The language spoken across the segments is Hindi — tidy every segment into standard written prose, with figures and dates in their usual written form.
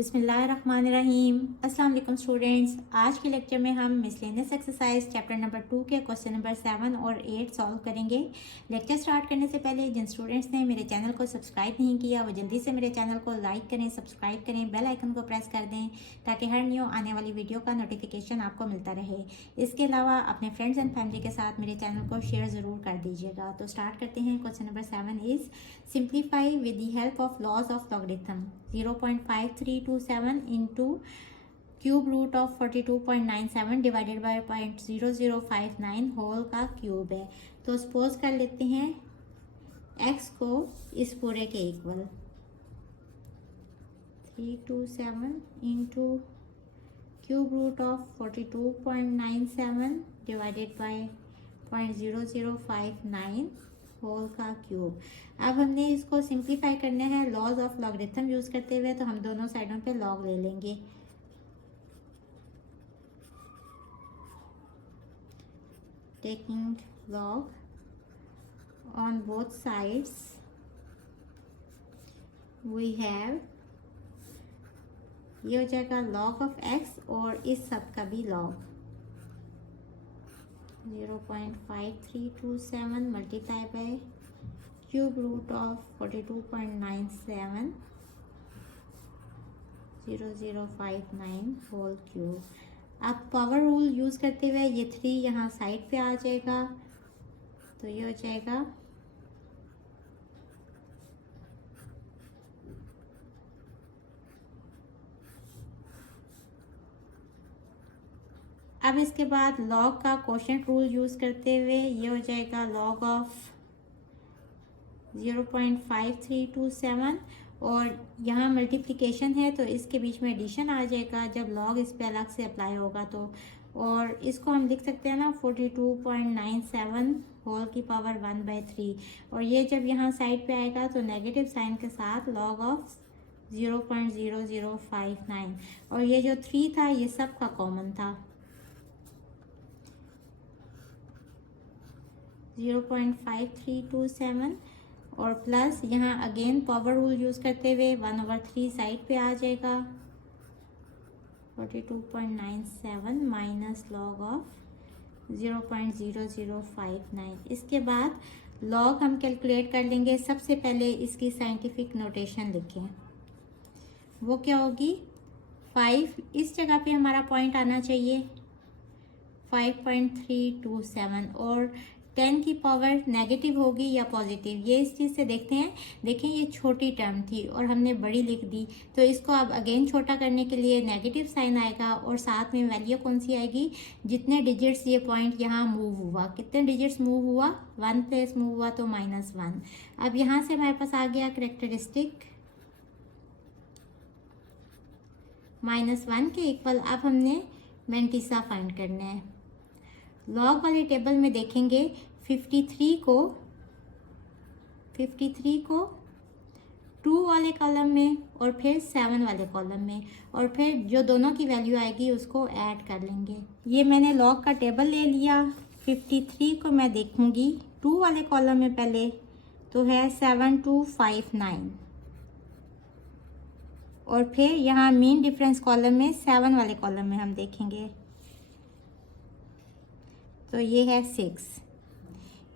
बिस्मिल्लाहिर्रहमानिर्रहीम। अस्सलाम वालेकुम स्टूडेंट्स। आज के लेक्चर में हम मिसलेनियस एक्सरसाइज चैप्टर नंबर 2 के क्वेश्चन नंबर 7 और 8 सॉल्व करेंगे। लेक्चर स्टार्ट करने से पहले जिन स्टूडेंट्स ने मेरे चैनल को सब्सक्राइब नहीं किया वो जल्दी से मेरे चैनल को लाइक करें, सब्सक्राइब करें, बेल आइकन को प्रेस कर दें ताकि हर न्यू आने वाली वीडियो का नोटिफिकेशन आपको मिलता रहे। इसके अलावा अपने फ्रेंड्स एंड फैमिली के साथ मेरे चैनल को शेयर ज़रूर कर दीजिएगा। तो स्टार्ट करते हैं। Question number 7 is simplify with the help of laws of logarithm. 0.5327 into cube root of 42.97 divided by 0.0059 whole का क्यूब है। तो सपोज कर लेते हैं x को इस पूरे के equal 327 into cube root of 42.97 divided by 0.0059 whole का क्यूब। अब हमने इसको सिंप्लीफाई करना है लॉज ऑफ लॉगरिथम यूज करते हुए, तो हम दोनों साइडों पे लॉग ले लेंगे। Taking log on both sides we have, ये हो जाएगा लॉग ऑफ x और इस सब का भी log 0.5327 multiply by cube root of 42.97 0059 whole cube. अब पावर रूल यूज़ करते हुए ये 3 यहाँ साइड पे आ जाएगा, तो ये हो जाएगा अब इसके बाद लॉग का कोशेंट रूल यूज़ करते हुए ये हो जाएगा लॉग ऑफ 0.5327 और यहाँ मल्टीप्लिकेशन है तो इसके बीच में एडिशन आ जाएगा जब लॉग इस पे अलग से अप्लाई होगा तो। और इसको हम लिख सकते हैं ना 42.97 होल की पावर 1/3, और ये जब यहाँ साइड पे आएगा तो नेगेटिव साइन के साथ लॉग ऑफ 0.0059, और ये जो 3 था ये सब का कॉमन था 0.5327 और प्लस यहाँ अगेन पावर रूल यूज़ करते हुए 1/3 साइड पे आ जाएगा 42.97 माइनस लॉग ऑफ 0.0059। इसके बाद लॉग हम कैलकुलेट कर लेंगे। सबसे पहले इसकी साइंटिफिक नोटेशन लिखें, वो क्या होगी 5, इस जगह पे हमारा पॉइंट आना चाहिए 5.327 और 10 की पावर नेगेटिव होगी या पॉजिटिव, ये इस चीज़ से देखते हैं। देखें ये छोटी टर्म थी और हमने बड़ी लिख दी, तो इसको अब अगेन छोटा करने के लिए नेगेटिव साइन आएगा और साथ में वैल्यू कौन सी आएगी, जितने डिजिट्स ये पॉइंट यहाँ मूव हुआ, कितने डिजिट्स मूव हुआ 1 प्लेस मूव हुआ तो -1। अब यहाँ से हमारे पास आ गया करेक्टरिस्टिक -1 के इक्वल। अब हमने मैंटिसा फाइंड करना है। लॉग वाली टेबल में देखेंगे 53 को 2 वाले कॉलम में और फिर 7 वाले कॉलम में, और फिर जो दोनों की वैल्यू आएगी उसको ऐड कर लेंगे। ये मैंने लॉग का टेबल ले लिया। 53 को मैं देखूंगी 2 वाले कॉलम में पहले तो है 7259, और फिर यहाँ मीन डिफरेंस कॉलम में 7 वाले कॉलम में हम देखेंगे तो ये है 6।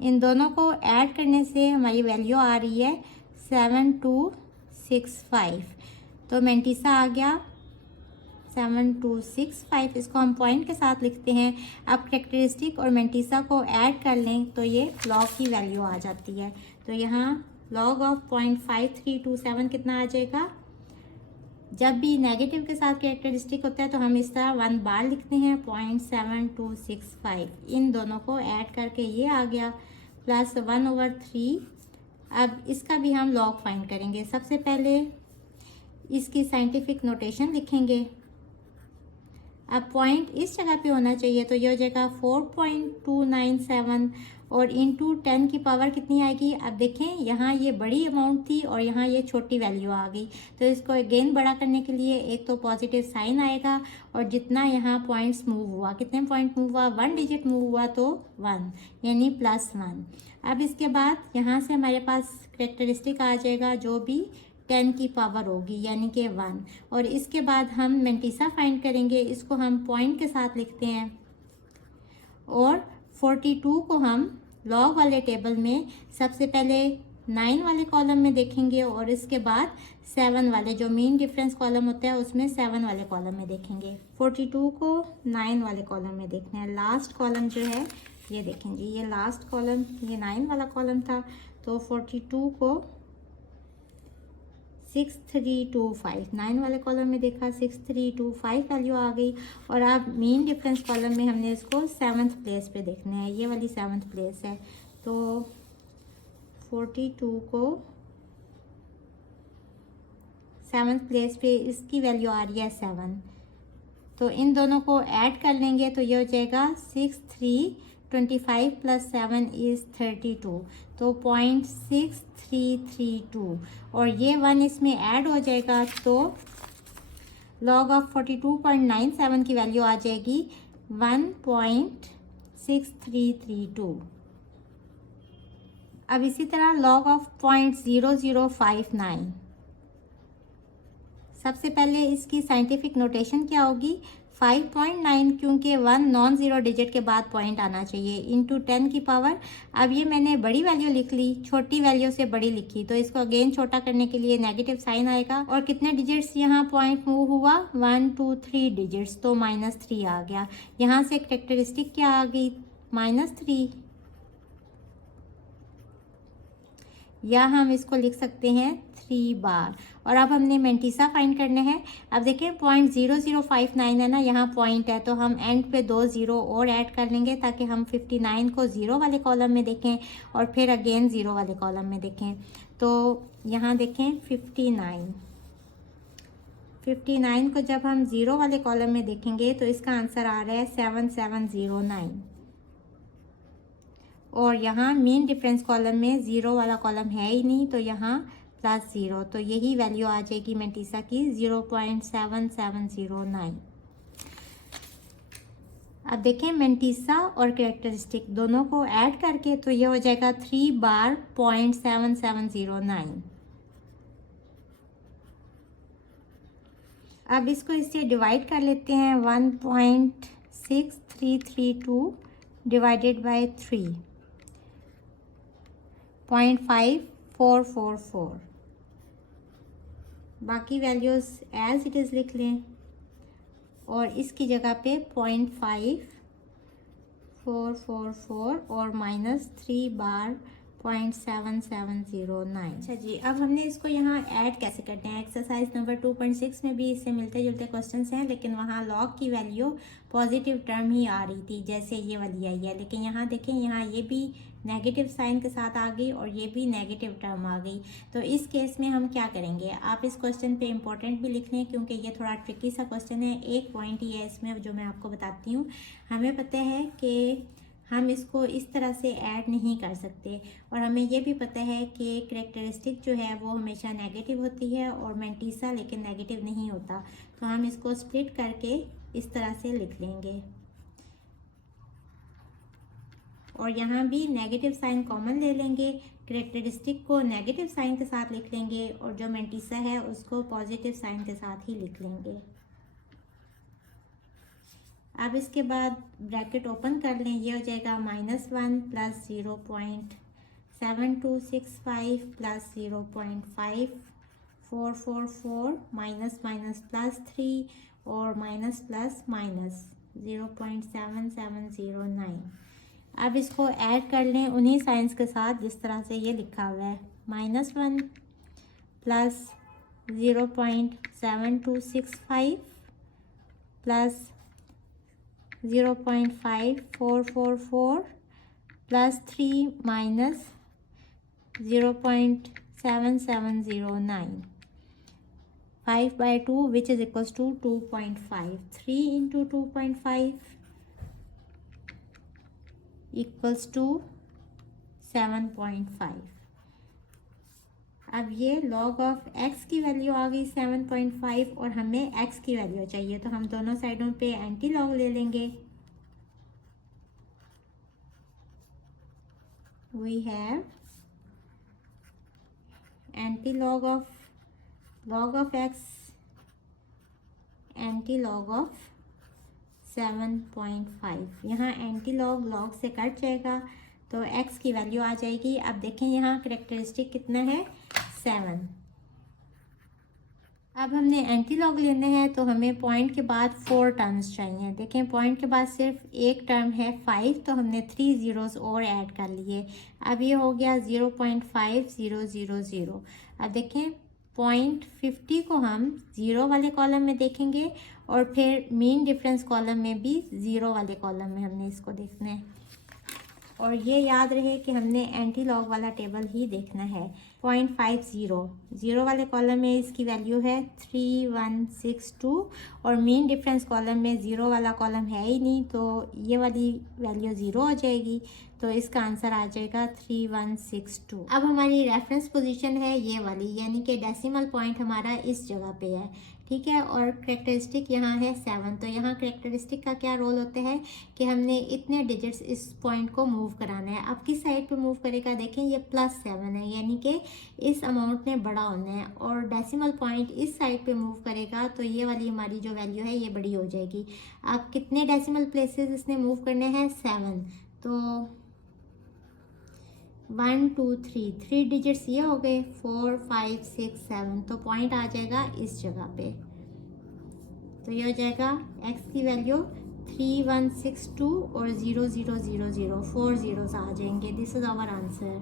इन दोनों को ऐड करने से हमारी वैल्यू आ रही है 7265, तो मैंटिसा आ गया 7265। इसको हम पॉइंट के साथ लिखते हैं। अब कैरेक्टरिस्टिक और मैंटिसा को ऐड कर लें तो ये लॉग की वैल्यू आ जाती है। तो यहाँ लॉग ऑफ 0.5327 कितना आ जाएगा, जब भी नेगेटिव के साथ कैरेक्टरिस्टिक होता है तो हम इस तरह 1 बार लिखते हैं 0.7265। इन दोनों को ऐड करके ये आ गया प्लस 1/3। अब इसका भी हम लॉग फाइंड करेंगे। सबसे पहले इसकी साइंटिफिक नोटेशन लिखेंगे। अब पॉइंट इस जगह पे होना चाहिए तो ये हो जाएगा 4.297 और इंटू 10 की पावर कितनी आएगी। अब देखें यहाँ ये बड़ी अमाउंट थी और यहाँ ये छोटी वैल्यू आ गई, तो इसको अगेन बड़ा करने के लिए एक तो पॉजिटिव साइन आएगा और जितना यहाँ पॉइंट्स मूव हुआ, कितने पॉइंट मूव हुआ 1 डिजिट मूव हुआ तो 1 यानी +1। अब इसके बाद यहाँ से हमारे पास कैरेक्टरिस्टिक आ जाएगा जो भी 10 की पावर होगी यानी कि 1। और इसके बाद हम मेंटिसा फाइंड करेंगे, इसको हम पॉइंट के साथ लिखते हैं। और 42 को हम लॉग वाले टेबल में सबसे पहले 9 वाले कॉलम में देखेंगे और इसके बाद 7 वाले, जो मीन डिफरेंस कॉलम होता है उसमें 7 वाले कॉलम में देखेंगे। 42 को 9 वाले कॉलम में देखना है। लास्ट कॉलम जो है ये देखेंगे, ये लास्ट कॉलम, ये 9 वाला कॉलम था, तो 42 को 6325 9 वाले कॉलम में देखा, 6325 वैल्यू आ गई। और अब मीन डिफरेंस कॉलम में हमने इसको 7th प्लेस पे देखना है, ये वाली 7th प्लेस है। तो 42 को 7th प्लेस पे इसकी वैल्यू आ रही है 7। तो इन दोनों को ऐड कर लेंगे तो ये हो जाएगा 6325 + 7 = 32, तो 0.6332। और ये 1 इसमें ऐड हो जाएगा तो log ऑफ 42.97 की वैल्यू आ जाएगी 1.6332। अब इसी तरह log ऑफ 0.0059, सबसे पहले इसकी साइंटिफिक नोटेशन क्या होगी, 5.9, क्योंकि 1 नॉन ज़ीरो डिजिट के बाद पॉइंट आना चाहिए, इंटू 10 की पावर। अब ये मैंने बड़ी वैल्यू लिख ली, छोटी वैल्यू से बड़ी लिखी, तो इसको अगेन छोटा करने के लिए नेगेटिव साइन आएगा। और कितने डिजिट्स यहाँ पॉइंट मूव हुआ, 1 2 3 डिजिट्स, तो -3 आ गया। यहाँ से कैरेक्टरिस्टिक क्या आ गई, -3, या हम इसको लिख सकते हैं 3 बार। और अब हमने मेंटिसा फाइंड करने हैं। अब देखें 0.0059 है ना, यहाँ पॉइंट है, तो हम एंड पे 2 0 और ऐड कर लेंगे ताकि हम 59 को 0 वाले कॉलम में देखें और फिर अगेन 0 वाले कॉलम में देखें। तो यहाँ देखें 59 को जब हम 0 वाले कॉलम में देखेंगे तो इसका आंसर आ रहा है 7709। और यहाँ मीन डिफरेंस कॉलम में 0 वाला कॉलम है ही नहीं, तो यहाँ +0, तो यही वैल्यू आ जाएगी मेंटिसा की 0.7709। अब देखें मेंटिसा और कैरेक्टरिस्टिक दोनों को ऐड करके तो ये हो जाएगा 3 बार 0.7709। अब इसको इससे डिवाइड कर लेते हैं, 1.6332 डिवाइडेड बाय 3, 0.5444। बाकी वैल्यूज़ एज इट इज़ लिख लें और इसकी जगह पे 0.5444 और -3 बार 0.7709। अच्छा जी, अब हमने इसको यहाँ ऐड कैसे करते हैं। एक्सरसाइज नंबर 2.6 में भी इससे मिलते जुलते क्वेश्चंस हैं, लेकिन वहाँ लॉग की वैल्यू पॉजिटिव टर्म ही आ रही थी जैसे ये वाली आई है, लेकिन यहाँ देखें, यहाँ ये भी नेगेटिव साइन के साथ आ गई और ये भी नेगेटिव टर्म आ गई। तो इस केस में हम क्या करेंगे, आप इस क्वेश्चन पे इम्पोर्टेंट भी लिख लें क्योंकि ये थोड़ा ट्रिकी सा क्वेश्चन है। एक पॉइंट ये है इसमें जो मैं आपको बताती हूँ, हमें पता है कि हम इसको इस तरह से ऐड नहीं कर सकते और हमें ये भी पता है कि कैरेक्टरिस्टिक जो है वो हमेशा नेगेटिव होती है और मेंटिसा लेकिन नेगेटिव नहीं होता। तो हम इसको स्प्लिट करके इस तरह से लिख लेंगे और यहाँ भी नेगेटिव साइन कॉमन ले लेंगे, कैरेक्टरिस्टिक को नेगेटिव साइन के साथ लिख लेंगे और जो मेंटिसा है उसको पॉजिटिव साइन के साथ ही लिख लेंगे। अब इसके बाद ब्रैकेट ओपन कर लें, ये हो जाएगा -1 + 0.7265 + 0.5444 -3 और -+-0.7709। अब इसको ऐड कर लें उन्हीं साइंस के साथ जिस तरह से ये लिखा हुआ है, -1 + 0.7265 + 0.5444 + 3 -0.7709, 5/2 which is equals to 2.5, 3 into 2.5 equals to 7.5। अब ये log ऑफ x की वैल्यू आ गई 7.5 और हमें x की वैल्यू चाहिए, तो हम दोनों साइडों पे एंटी लॉग ले लेंगे। We have anti log of log of x anti log of 7.5। यहाँ एंटी लॉग लॉग से कट जाएगा तो x की वैल्यू आ जाएगी। अब देखें यहाँ करेक्टरिस्टिक कितना है 7। अब हमने एंटी लॉग लेने हैं तो हमें पॉइंट के बाद 4 टर्म्स चाहिए। देखें पॉइंट के बाद सिर्फ एक टर्म है 5 तो हमने 3 ज़ीरोज़ और ऐड कर लिए। अब ये हो गया 0.5000। अब देखें पॉइंट 50 को हम ज़ीरो वाले कॉलम में देखेंगे और फिर मीन डिफरेंस कॉलम में भी ज़ीरो वाले कॉलम में हमने इसको देखना है। और ये याद रहे कि हमने एंटी लॉग वाला टेबल ही देखना है। 0.50 ज़ीरो वाले कॉलम में इसकी वैल्यू है 3162 और मीन डिफरेंस कॉलम में ज़ीरो वाला कॉलम है ही नहीं तो ये वाली वैल्यू ज़ीरो हो जाएगी। तो इसका आंसर आ जाएगा 3162। अब हमारी रेफरेंस पोजीशन है ये वाली, यानी कि डेसिमल पॉइंट हमारा इस जगह पे है, ठीक है। और करेक्टरिस्टिक यहाँ है 7। तो यहाँ करेक्टरिस्टिक का क्या रोल होता है कि हमने इतने डिजिट्स इस पॉइंट को मूव कराना है। अब किस साइड पे मूव करेगा, देखें ये +7 है, यानी कि इस अमाउंट ने बड़ा होना है। और डेसिमल पॉइंट इस साइड पे मूव करेगा तो ये वाली हमारी जो वैल्यू है ये बड़ी हो जाएगी। अब कितने डेसिमल प्लेसेस इसने मूव करने हैं 7, तो 1 2 3 डिजिट्स ये हो गए 4 5 6 7। तो पॉइंट आ जाएगा इस जगह पे। तो ये हो जाएगा x की वैल्यू 3162 और 0000 4 zeros आ जाएंगे। This is our answer.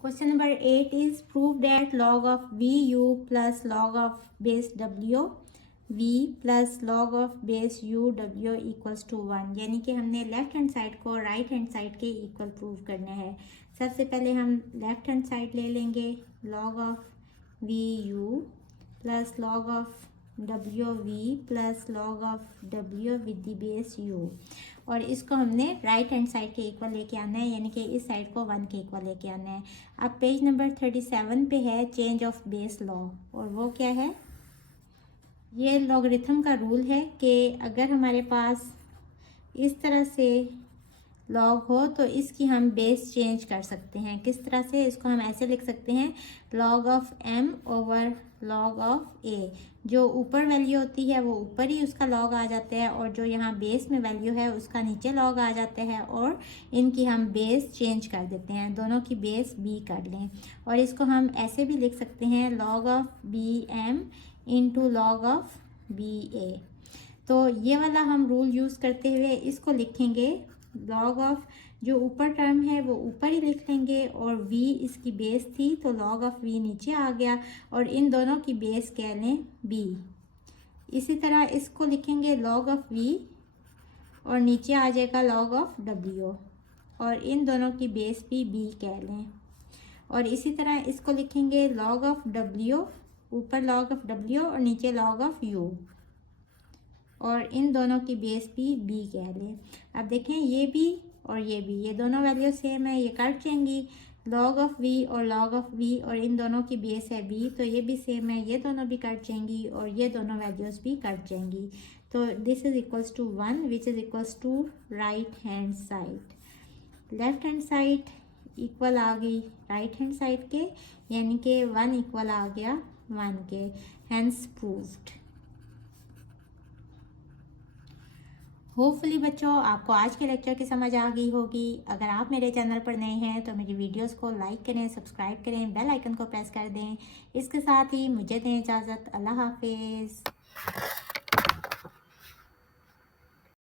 Question number 8 is prove that log of vu plus log of base w v plus log of base u w equals to 1। यानी कि हमने लेफ्ट हैंड साइड को राइट हैंड साइड के इक्वल प्रूव करना है। सबसे पहले हम लेफ्ट हैंड साइड ले लेंगे log of vu plus log of wv plus log of w with the base u, और इसको हमने राइट हैंड साइड के इक्वल लेके आना है, यानी कि इस साइड को 1 के इक्वल लेके आना है। अब पेज नंबर 37 पे है चेंज ऑफ बेस लॉ, और वो क्या है, ये लॉगरिथम का रूल है कि अगर हमारे पास इस तरह से लॉग हो तो इसकी हम बेस चेंज कर सकते हैं। किस तरह से, इसको हम ऐसे लिख सकते हैं log of m over log of a। जो ऊपर वैल्यू होती है वो ऊपर ही उसका लॉग आ जाता है, और जो यहाँ बेस में वैल्यू है उसका नीचे लॉग आ जाता है, और इनकी हम बेस चेंज कर देते हैं, दोनों की बेस b कर लें। और इसको हम ऐसे भी लिख सकते हैं log of bm into log of ba। तो ये वाला हम रूल यूज़ करते हुए इसको लिखेंगे log ऑफ जो ऊपर टर्म है वो ऊपर ही लिख लेंगे, और v इसकी बेस थी तो log ऑफ v नीचे आ गया, और इन दोनों की बेस कह लें b। इसी तरह इसको लिखेंगे log ऑफ v और नीचे आ जाएगा log ऑफ w, और इन दोनों की बेस भी b कह लें। और इसी तरह इसको लिखेंगे log ऑफ w, ऊपर log ऑफ w और नीचे log ऑफ u, और इन दोनों की बेस भी b कह लें। अब देखें ये भी और ये दोनों वैल्यू सेम है, ये कट जाएंगी log ऑफ v और log ऑफ v, और इन दोनों की बेस है b तो ये भी सेम है, ये दोनों भी कट जाएंगी और ये दोनों वैल्यूज़ भी कट जाएंगी। तो this is equals to 1 which is equals to right hand side. Left hand side equal आ गई राइट हैंड साइड के, यानी कि 1 इक्वल आ गया 1 के, हैंस प्रूव्ड। होपफुली बच्चों आपको आज के लेक्चर की समझ आ गई होगी। अगर आप मेरे चैनल पर नए हैं तो मेरी वीडियोस को लाइक करें, सब्सक्राइब करें, बेल आइकन को प्रेस कर दें। इसके साथ ही मुझे दें इजाज़त। अल्लाह हाफिज़।